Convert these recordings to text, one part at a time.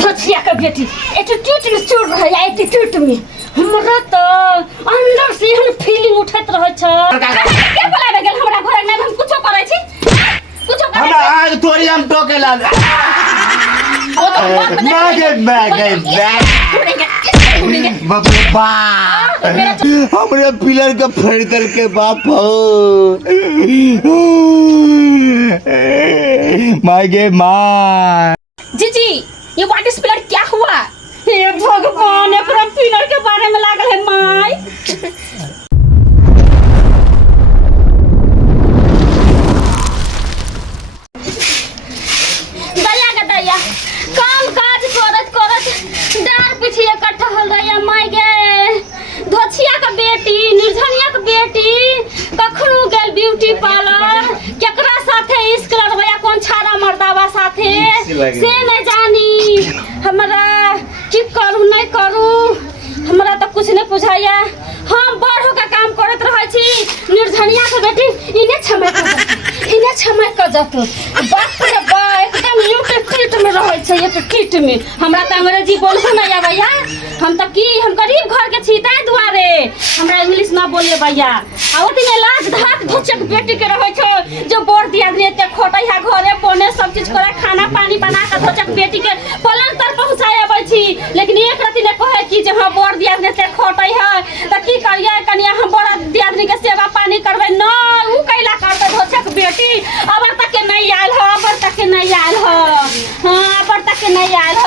धोतिया का बेटी एटीट्यूड में चोर रहे एटीट्यूड में हमरा तो अंदर से हम फीलिंग उठत रह छ के बोलावे गेल हमरा घर में हम कुछो करै छी कुछो करै हमरा आग तोरी हम टोके ला मागे बाप रे बाप हमरे पिलर का फेड़ करके बाप हो मागे माँ जीजी ये व्हाट इज पिलर क्या हुआ ये भगवान है पूरा पिलर के बारे में लागल है माय दया का दया काम काज करत करत डार पीछे इकट्ठा हो गया माय गे धोछिया का बेटी निर्धनिया का बेटी कखनो गेल ब्यूटी पार्लर केकरा साथे इश्क लड़वया कौन छाड़ा मर्दावा साथे से नहीं जानी हमरा की करू नहीं करू हमरा तो कुछ नहीं बुझाया हम बड़ होकर काम करत रहै छी निर्धनिया के बेटी इने छमय कर जातो बाप रे बा एकदम यूटे कीट में रहै छै ये कीट में हमरा त अंग्रेजी बोलहो नहीं आबैया हम गरीब घर के छी ताई दुआरे हमरा इंग्लिश ना बोले भैया आ ओती में लाज धाक धोचक बेटी के रहै छ जो बोर दिया ने ते खोटै है घरे बोने सब चीज करे खाना पानी बना के धोचक बेटी के पलंग तर पहुंचाए आबै छी लेकिन एक रति ने कहे कि जे हां बोर दिया ने ते खोटै है त की करिए कनिया हम बड़ा दियादनी के सेवा पानी करबै न उ कैला करबै धोचक बेटी अबर तक के नहीं आयल ह हां अबर तक के नहीं आयल ह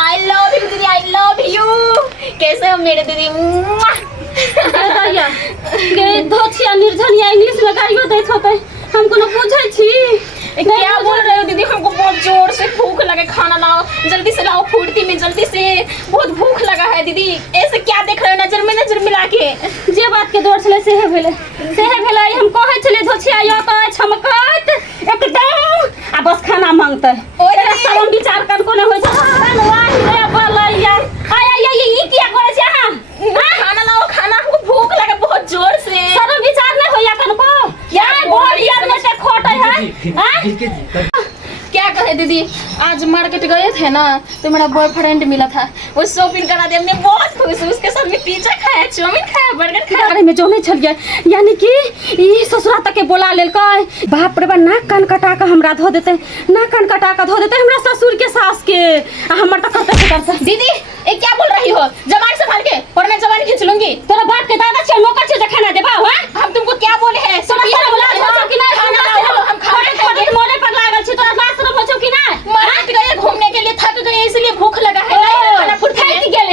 I love you दीदी I love you कैसे हो मेरे दीदी दया गे धोछिया निर्धनिया इंग्लिश में गालियो दैत होतै हम कोनो पूछै छी क्या बोल रहे हो दीदी हमको बहुत जोर से भूख लगे खाना लाओ जल्दी से लाओ फुर्ती में जल्दी से बहुत भूख लगा है दीदी ऐसे क्या देख रहे हो नजर में नजर मिला के जे बात के दौड़ छले सेहे भेले हम कहै छले धोछिया यो त छमकत एकदम आ बस खाना मांगतै ओरे सब विचार कर कोने होय छै वाह रे बलैया आय ई क्या करे छै हां खाना लाओ खाना हमको भूख लगे बहुत जोर से सब विचार नहीं होया कनको क्या बोलिया में से खोटै है हां क्या कहे दीदी आज मार्केट गए थे ना तो मेरा बॉयफ्रेंड मिला था वो शॉपिंग करा दिया हमने बहुत खुश उसके साथ में पिज्जा खाया चाउमीन खाया बर्गर खाया अरे में जो नहीं छलिए यानी कि ई ससुरा तक के बोला लेलकै बाप रे बा नाक कान कटा के हमरा धो देते हमरा ससुर के सास के हमर तक करते दीदी ये क्या बोल रही हो जबान संभाल के और मैं जबान खींच लूंगी तोरा बाप के दादा छे मौका छे खाना देबा हो हम तुमको क्या बोले हैं सब बोला कि ना हम खाने मोरे पर लागल छी तोरा बात सुनो पूछो कि ना मार्केट गए घूमने के लिए थक गए इसलिए भूख लगा है खाना फुर्ती थक गेले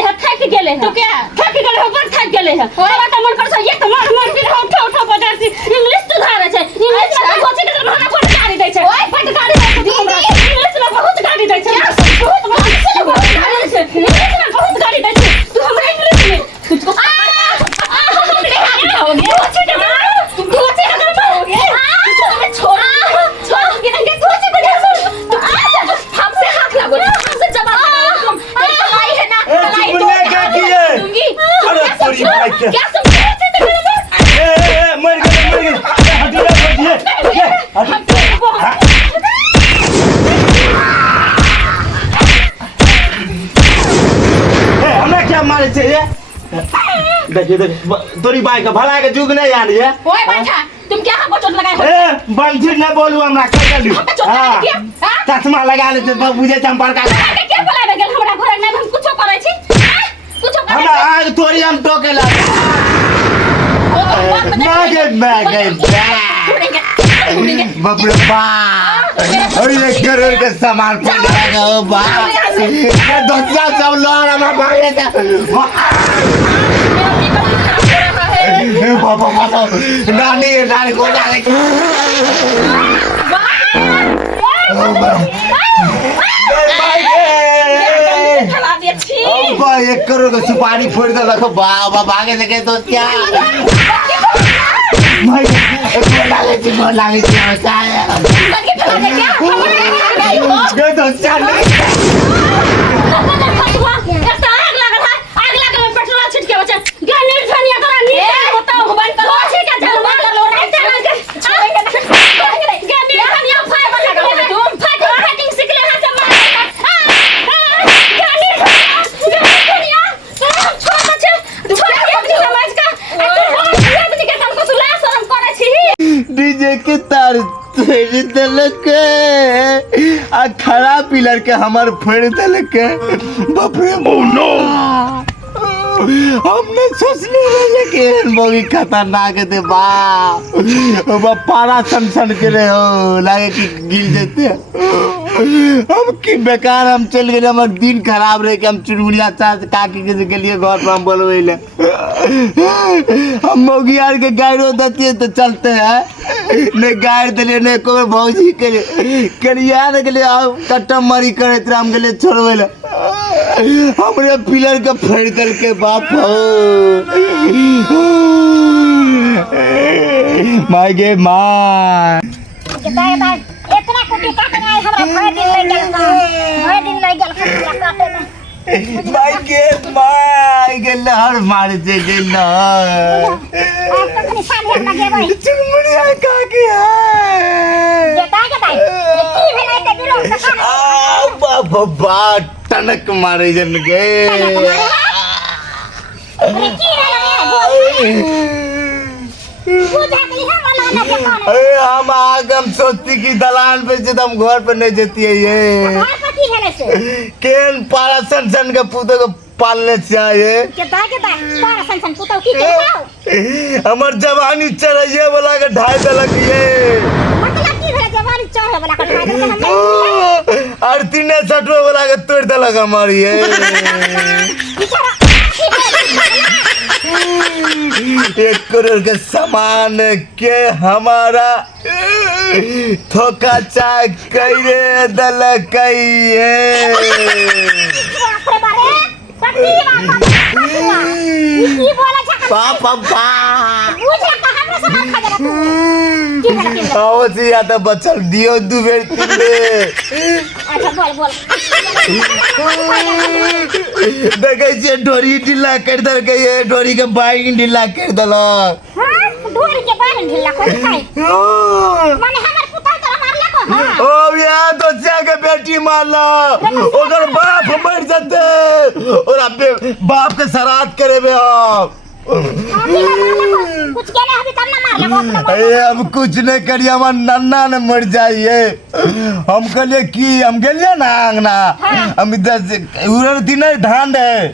है तो क्या थक गेले हो बस थक गेले है तोरा त मन कर छ ये त मन के उठा बजासी इंग्लिश तो धारे छै इंग्लिश में कोची के भाषा को गाड़ी दै छै फट गाड़ी दै छै इंग्लिश में बहुत गाड़ी दै छै बहुत गाड़ी दै छै इंग्लिश में बहुत गाड़ी दै छै तू हमरा इंग्लिश में तुझको क्या मर गए हमरा क्या मारे छे ये देखिए तोरी बाई का भला के जुग नहीं याद है ओए बैठा तुम क्या हमको चोट लगाए हो बंजी न बोलू हमरा कर कर लियो चश्मा लगा ले बुझे चंपर का क्या बोलावे गेल हमरा घर में हम कुछो करै छी हमरा आग तोरी हम टोके ला मागे बाप रे बाप और ये करोड़ के सामान पड़ जाएगा ओ बाप दोस्ता सब लोग हमारा भागे था बाबा नानी को डाले एक करोड़ का सुपारी फोड़ दे रखो बाबा भागे देखे तो क्या लागे पिलर तोड़ देलक आ खड़ा पिलर के हमर फोड़ देलक। बाप रे नो, हमने सोचले रहे कि मोगी खतरनाक थे बा पारा सन सन के रहे हो लागे कि गिर जेते। हम की बेकार हम चल गए, हमर दिन खराब रहे कि हम चुनमुनिया चाचा काकी के गेलिए घर पर हम बोलवे ले। हम मोगी आर के गायरो देते तो चलते हैं, ने गायर दिले ने को भौजी के याद के लिए कट्टम मरी करे त हम गेले छोड़वे ले। हमरे पिलर के फेड़ दल के बाप हो माय गे माय इतना कुटी काटे नहीं हमरा भर दिन लग गेल काटे में माय गे लहर मार दे गे लहर। अब तो कनी साल लगे भाई चुनमुनिया काकी है ये की भेलै ते बिलो सखा आ बाबा टनक मारे जन गे। अरे की रे पूजा के लिए वाला ना के कौन अरे हम आगम सोचती कि दलान पे से हम घर पे नहीं जेती है ये घर पर की भेलै से केन पारा सन सन के पुतो को पालने चाहिए के पारा सन पुतो की के हमर जवानी चढ़िए वाला के ढाई दलक ये मतलब की भेलै जवानी चढ़े वाला का ढाई दे हम और तीने सटवे वाला के तोड़ दलक हमारी ये बेचारा 1 करोड़ के सामान के हमारा थोका चाय कैरे दलक ये बाप रे बारे सच्ची बात की बोला झका पापा पूजा का हमरा सब खा जरा तू की भेलै आओ जी या तो बचल दियो दू बेर तिले। अच्छा बोल देखे छियै डोरी ढीला कर दल के ये डोरी के बाइन ढीला कर दलक। हां डोरी के बाइन ढीला कर खाई माने हमर पुता तोरा मारले को हां ओ या तो के बेटी मारला ओकर बाप मर जते और अबे बाप के श्राद्ध करेबे हम। कुछ केले अभी तब ना मारले को अपने अरे हम कुछ नहीं करिए, हमार नन्ना ने मर जाइए। हम कहलिए कि हम गेलिए ना अंगना हम इधर से उड़न दिन धान है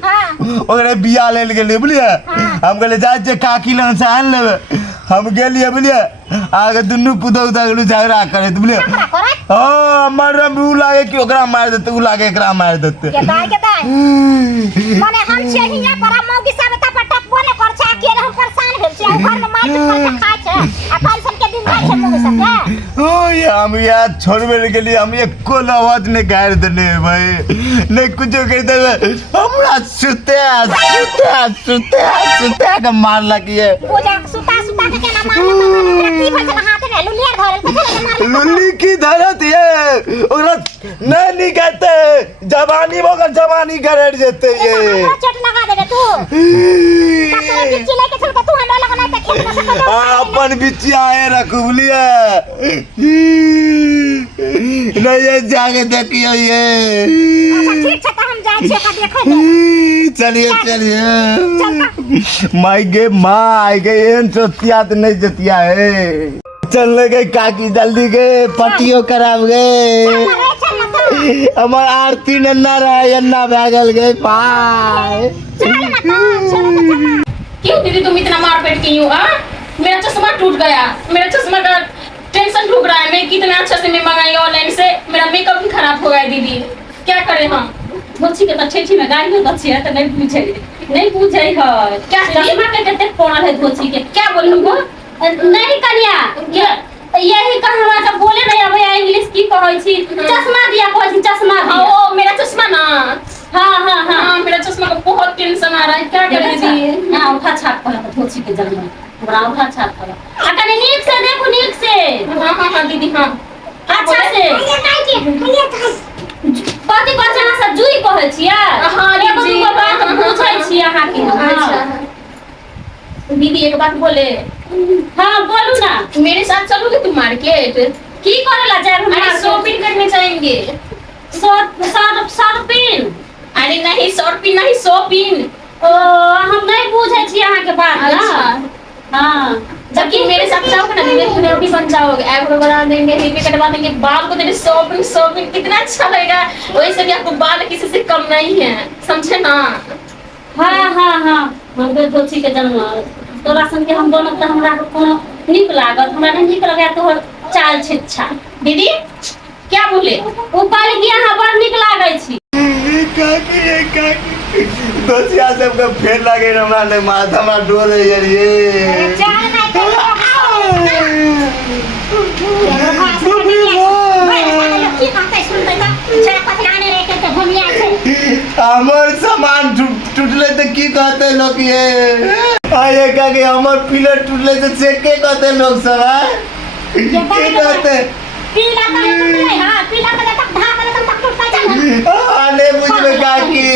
ओकरे बिया ले गेलिए बुझलिए। हम कहलिए जाए काकी लग से आन लेबे। हम गेलिए बुझलिए आगे दुनू पुतौ उधर झगड़ा करे बुझलिए। हाँ हमारा ऊ लागे कि ओकरा मार देते ऊ लागे एकरा मार देते। के दाई माने हम छहिया पर मौगी सब टपट बोले कर छ के हम परेशान भेल छी घर में मार कर खा छ आ पेंशन के दिन जाय छ मौगी सब के। ओ ये हम यार छोड़बे के लिए हम एक कोल आवाज नहीं गाड़ देने भाई नहीं कुछ कर देबे हमरा सुते के मार लगिए। पूजा सुता के केना मारले की भजन हाथ में लुलिया धरल के मारले लुल्ली की धरत ये ओकरा नहीं निकलते जवानी मगर जवानी गरेड़ जेते ये चोट लगा देबे तू कतरे बिच्ची लेके चल के तू हमरा लगा नहीं खेत में से अपन बिच्ची आए रखू बुलिए नहीं ये जाके देखियो ये। अच्छा ठीक छ त हम जाय छी का देखै चलिए माई गे एन सोचिया तो नहीं जतिया है। चलने गए काकी जल्दी गए पट्टियों कराब गए हमार आरती नन्ना रहा अन्ना भागल गए पाए। क्यों दीदी तुम इतना मार पेट की यूं? मेरा चश्मा टूट गया, मेरा चश्मा का टेंशन ठुक रहा है। मैं कितना अच्छा से मैं मंगाई ऑनलाइन से, मेरा मेकअप भी खराब हो गया दीदी, क्या करें हम? मोची के तो ठेठी में गाड़ी हो दछी है तो नहीं पूछे है क्या चश्मा के कितने पड़ल है मोची के क्या बोल हमको? नहीं कनिया यही कहवा तो बोले नहीं अब इंग्लिश की कहै छी चश्मा दिया कहै छी चश्मा दिया। ओ मेरा चश्मा ना, हां मेरा चश्मा का बहुत टेंशन आ रहा है, क्या करें दीदी? हां उठा छाप पर मोची के जन्म पूरा उठा छाप पर अकने नीक से देखो नीक से। हां दीदी हां अच्छा से कथी बच्चा सब जुई कहै छिया। हां दीदी एगो बात पूछै छी अहाँ के। अच्छा दीदी एक बात बोले? हाँ बोलू ना। मेरे साथ चलोगे तुम मार्केट? की करेला जाए हम? अरे शॉपिंग करने जाएंगे। शॉपिंग? अरे नहीं शॉपिंग नहीं, ओ हम नहीं पूछे छी अहाँ के बात ना। अच्छा हाँ जबकि मेरे साथ जाओगे ना दीदी फिर भी बन जाओगे, आईब्रो बना देंगे, हिपी कटवा देंगे, बाल को तेरे शॉपिंग कितना अच्छा लगेगा। वैसे भी आपको बाल किसी से कम नहीं है, समझे ना। हाँ हम तो धोती के जन्म तोरा सन के हम दोनों तो हमरा कोनो नीक लागत, हमरा नहीं नीक लगे तो चाल छिच्छा। दीदी क्या बोले? ओ कहले कि अहाँ बड़ नीक लागै छी। काकी दोसिया सबके फेर लागे हमरा ने माथा में डोरे ये चाल नहीं की कहते सुनते तो छे पतलाने रे के तो घुमिया छे। हमर सामान टूटले तो की कहते लोग ये आये काकी हमर पिलर टूटले तो से के कहते लोग सब ये के कहते पीला का टूटले हां पीला का तक ढा कर तक टूटता जाना। आने बुझबे काकी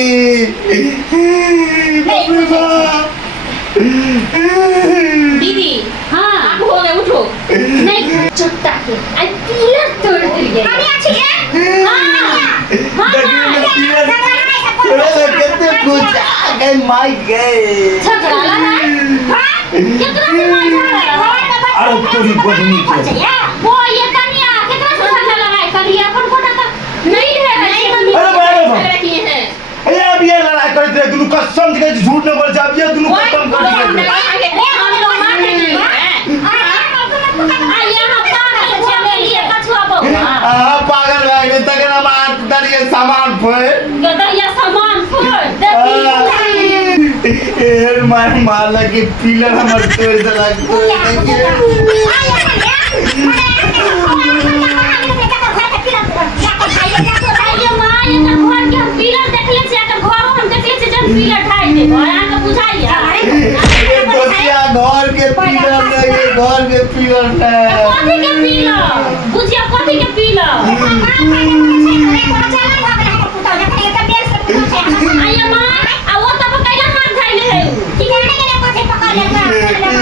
दीदी हाँ आप हो गए, उठो। नहीं चुट्टा के आई पिलर तोड़ दिए। अरे अच्छी है हाँ पिलर तोड़े कितने कुछ आ गए माय गए झगड़ा लगा केकरा से मार झगड़ा अरे तोरी बहनी के वो ये कनिया केकरा से झगड़ा लगाए कनिया अपन कोटा का नहीं है अरे किए हैं अरे अब ये लड़ाई करते रहे दोनों कसम से झूठ न बोल जा अब ये दोनों खत्म कर दिए हम लोग मार देंगे। आइए हम पागल चले लिए कछुआ बउआ हां पागल भाई ने तक ना बात दरिए सामान फोए गदरिया सामान फोड़ देखी एहर मार लगे पिलर हमर तोड़ देला आइए मां ये घर के हम पिलर देखले छी एकर घर हम देखले छी जब पिलर ढाई दे आया के बुझाइया दोसिया घर के पिलर लगे घर के पिलर कथी के पिलर बुझिया कथी के पिलर आइए मां आ वो तब कैला हाथ धइले है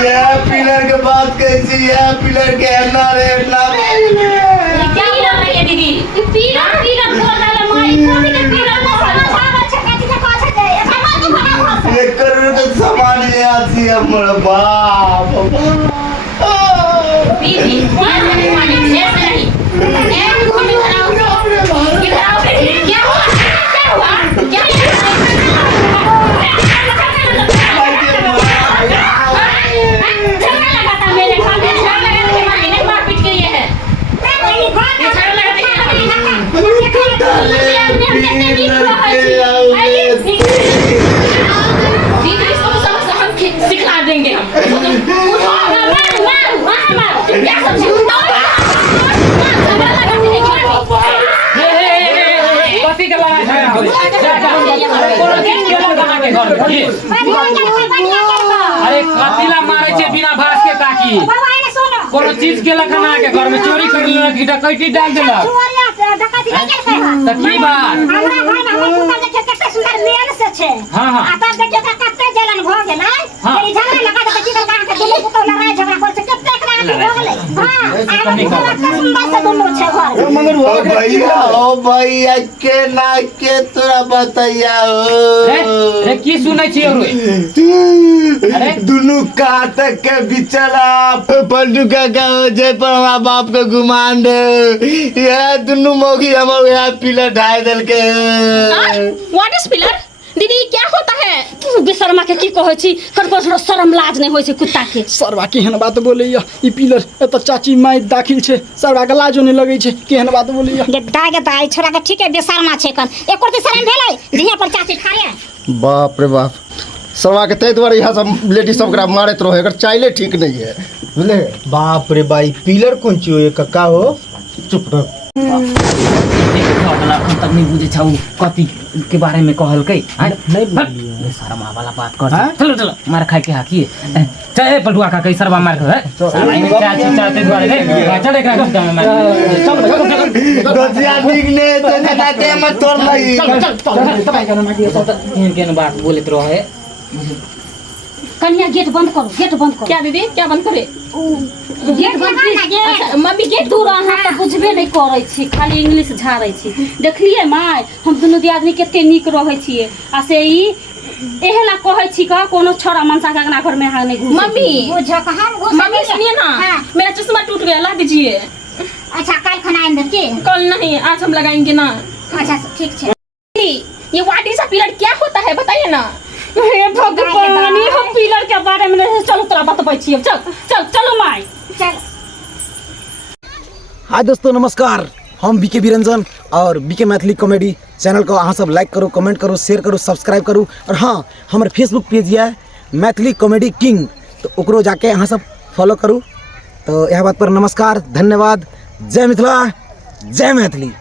ये पिलर के बात कैसी है पिलर के ना रे ना क्या बोल रही है दीदी? पिलर बोल रहा माई कथी के पिलर ये करोड़ के सामान ये आती है हमारा बाप दीदी ऐसे नहीं एक घूमे इधर आओ बेटी। क्या हुआ क्या झगड़ा लगाता मेरे घर में झगड़ा लगाने के मारे नहीं मारपीट के ये है। ये झगड़ा लगाने दीदी इसको तो सबक हम सिखला देंगे हम। क्या समझे? झगड़ा लगाते हैं कथी के लड़ाई है कोनो चीज के लगा के घर में अरे कथीला मारे छे बिना भास के ताकी कोनो चीज के लखना के घर में चोरी कर लेलक की डकैती डाल देलक त की बात हमरा घर में हमर पुतल देखे कते सुंदर मेल से छे। हां हां आ तब देखियो त कते जलन भ गेलै तेरी झगड़ा लगा दे की लगा के दुनु पुतल लड़ाई झगड़ा कर से कते एकरा के भ गेलै। हां कते सुंदर से दुनु छे घर मगर ओ भैया के ना के तोरा बताइया रे की सुनै छी रे दुनु काटक के बिचला पलटू का जय पर हमारा बाप के गुमान ये दुनु मोगी हमर यहाँ पिलर ढाई दल के व्हाट इज पिलर? दीदी क्या होता है? तू बिशर्मा के की कहै छी कर शर्म लाज नहीं होय छै कुत्ता के सरवा केहन बात बोलैया ई पिलर एत चाची माय दाखिल छे सरवा के लाजो नहीं लगे छे केहन बात बोलैया गे दाई छोरा के ठीके बेशर्मा छे कन एको रती शर्म भेलै जिया पर चाची खारे बाप रे बाप सरवा के तै द्वारा यहाँ सब लेडीज सब करा मारत रहो एकर चाइले ठीक नहीं है बुझले बाप रे भाई पिलर कौन चीज हो कक्का हो चुप रह वाला हम तक नहीं बुझे छौ कथी के बारे में कहलकै नहीं बोलिए शर्मा वाला बात कर चलो चलो मार खाए के हाकी चल पलटुआ का कई सरवा मार के साला इन चाची चाहते द्वारे रे चल एकरा कम में मार चल दोसिया निकले तो ना के मत तोड़ लई केन बात बोलत रहे कन्या गेट बंद करो क्या दीदी क्या बंद करे? गेट बंद अच्छा मम्मी गेट दूर अहाँ तऽ बुझबे नहीं करै छी खाली इंग्लिश झाड़ै छी देखलिए माय हम दुनू दियादनी कते नीक रहै छियै आ से ई एहे ला कहै छी का कोनो छोरा मनसा के अंगना घर में हां नहीं घुस मम्मी बुझो का हम घुस मम्मी सुनिए ना हाँ। मेरा चश्मा टूट गया ला दीजिए। अच्छा कल खाना अंदर के कल नहीं आज हम लगाएंगे ना। अच्छा ठीक है। ये व्हाट इज अ पीरियड क्या होता है बताइए ना। हे भगवान ये पिलर के बारे में चलो तोरा बतबै छी। चल चल चलो माई चल हाय दोस्तों नमस्कार, हम बीके बिरंजन और बीके मैथिली कॉमेडी चैनल को अहाँ सब लाइक करो, कमेंट करो, शेयर करो, सब्सक्राइब करो। और हाँ हमारे फेसबुक पेज है मैथिली कॉमेडी किंग, तो ओकरो जाके अहाँ सब फॉलो करूँ। तो यह बात पर नमस्कार, धन्यवाद, जय मिथिला, जय मैथिली।